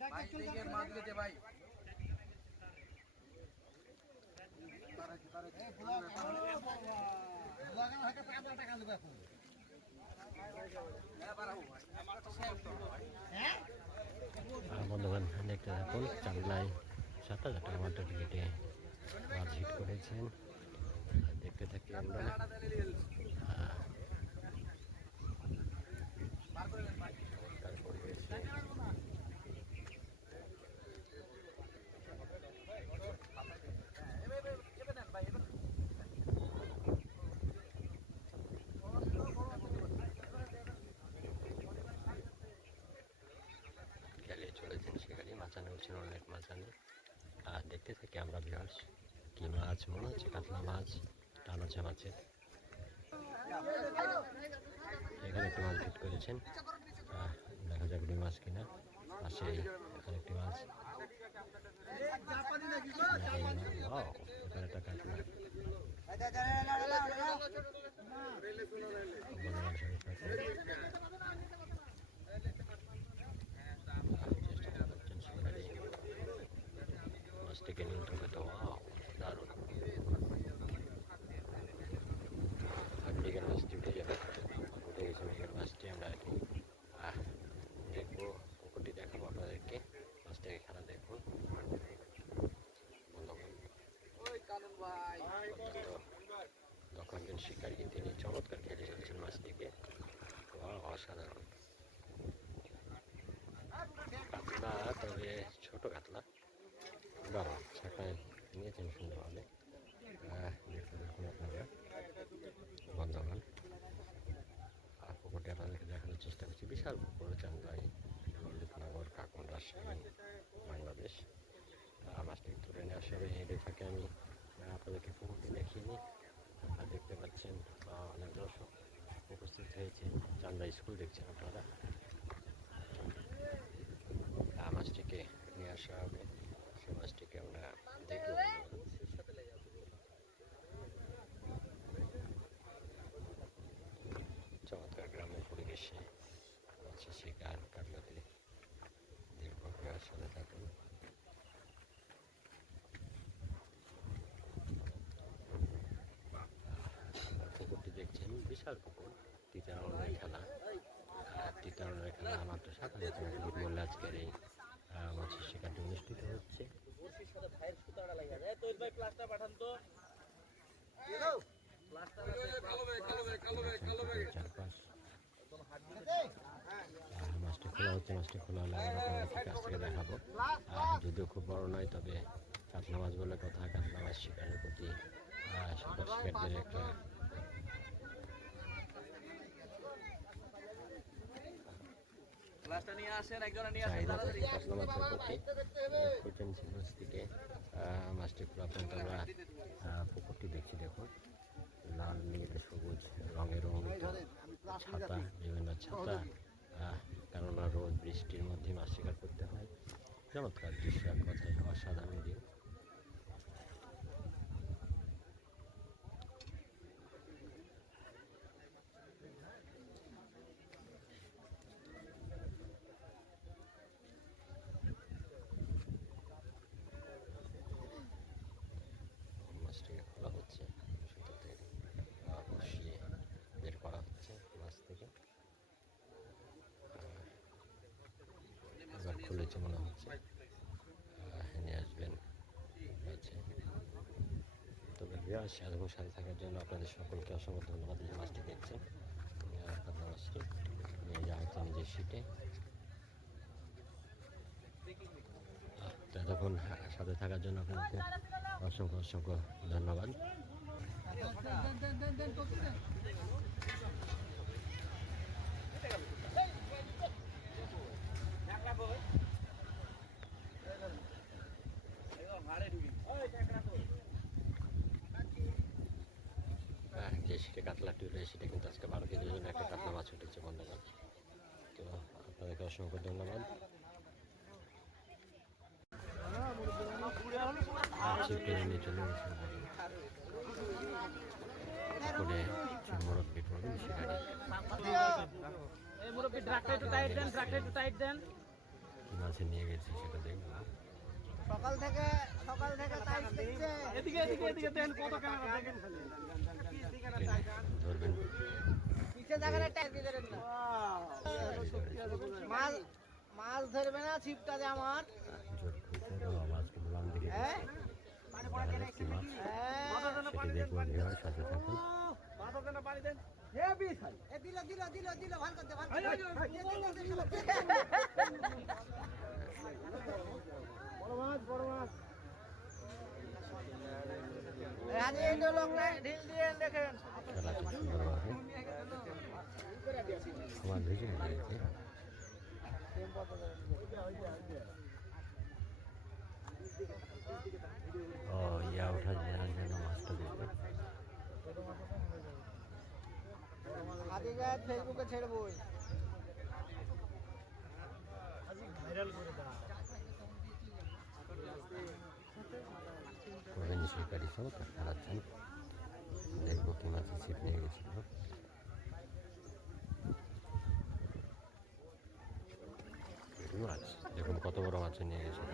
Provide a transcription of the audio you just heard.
মাছ গেছে ভাই। আর বন্ধুবান দেখতে থাকুন চাংলায় সাত হাজার টাকা মাত্র টিকিটে মাছ হিট করেছেন। দেখতে থাকি আমরা। উঠছেন অনেক মাছানে আর দেখতে থাকি আমরা ভিউয়ার্স কি মাছ মনে হচ্ছে কাতলা মাছ টান আছে মাছের এখানে একটি মাছ ফিট করেছেন দেখা যাক রুই মাছ কিনা পাশে এখানে একটি মাছ এখানে একটা সবাই থাকুন। চেষ্টা করছেন সেখানে মাছটিকে নিয়ন্ত্রণ করতে ওয়াও দারুণ আপনিকের মাছটি উঠে যাবে উঠে গেছে মেঘের মাছটি আমরা এখন আহ, দেখব পুকুরটি দেখাবো আপনাদেরকে মাছটাকে খেলা দেখুন বন্ধুগণ ওই কানন ভাই অত্যন্ত দক্ষ একজন শিকারী তিনি চমৎকার খেলে চলেছেন মাছটিকে ওয়াও, অসাধারণ কাতলা তবে ছোট কাতলা দারুণ ছাটায় নিয়েছেন সুন্দরভাবে দেখতে দেখুন আর পুকুরটি আপনাদেরকে দেখানোর চেষ্টা করছি, বিশাল পুকুর, চান্দাই ললিতনগর কাকুন, রাজশাহী, বাংলাদেশ। মাছটি তুলে নিয়ে আসবে হেঁটে থাকে। আমি আপনাদেরকে পুকুরটি দেখিয়ে নিই আর দেখতে পাচ্ছেন অনেক দর্শক উপস্থিত হয়েছে। চান্দা স্কুল দেখছেন আপনারা আর মাছটিকে নিয়ে আসা হবে সে মাছটিকে আমরা দেখব চমৎকার পরিবেশে মাছের শিকার কাটলাতে দেখব আপনার সাথে থাকুন পুকুরটি দেখছেন বিশাল পুকুর তিতারণের খেলা আর তিতারণের খেলা মাত্র সাত হাজার মূল্যে আজকের এই মাছের শিকারটি অনুষ্ঠিত হচ্ছে চারপাশ মাছটি খোলা হচ্ছে মাছটি খোলা হলে কাছ থেকে দেখাবো। যদিও খুব বড় নয় তবে কাতলা মাছ বলে কথা কাতলা মাছ শিকারের প্রতি শিকারদের একটা মাছটি খোলা পর্যন্ত আমরা পুকুরটি দেখছি দেখুন। লাল নীল সবুজ রঙের রঙিত ছাতা বিভিন্ন ছাতা। কেননা রোদ বৃষ্টির মধ্যে মাছ শিকার করতে হয়। চমৎকার দৃশ্য এক কথায় অসাধারণ দিন মাছটিকে খোলা হচ্ছে সুতোতে আহ, বসিয়ে বের করা হচ্ছে মাছ থেকে আহ, এবার খুলেছে মনে হচ্ছে নিয়ে আসবেন তবে বিরাট এবং সাথে থাকার জন্য আপনাদের সকলকে অসংখ্য ধন্যবাদ যে মাছটি দেখছেন নিয়ে নিজের সিটে আহ, তো এতক্ষণ সাথে থাকার জন্য আপনাদেরকে অসংখ্য অসংখ্য ধন্যবাদ আহ, সিটে কাতলাটি সেটা কিন্তু আজকে বারো কেজির জন্য একটা কাতলা মাছ উঠেছে বন্ধুগণ তো আপনাদেরকে অসংখ্য ধন্যবাদ। নিয়ে গেছে সেখানে দেন দেন মাছ নিয়ে সেটা দেখব। সকাল থেকে সকাল থেকে তাই এদিকে এদিকে এদিকে দেখেন কত ক্যামেরা দেখেন খালি। ধরবেন মাছ ধরবে না ছিপটা যে আমার। বড় মাছ বড় মাছ ঢিল দিয়ে ভেজে গেছে ও ইয়া ওঠার দেওয়ার জন্য মাছটা দেখবে ফেসবুকে দেখব কি মাছের ছিপ নিয়ে গেছিল মাছ দেখুন কত বড় মাছ নিয়ে গেছিল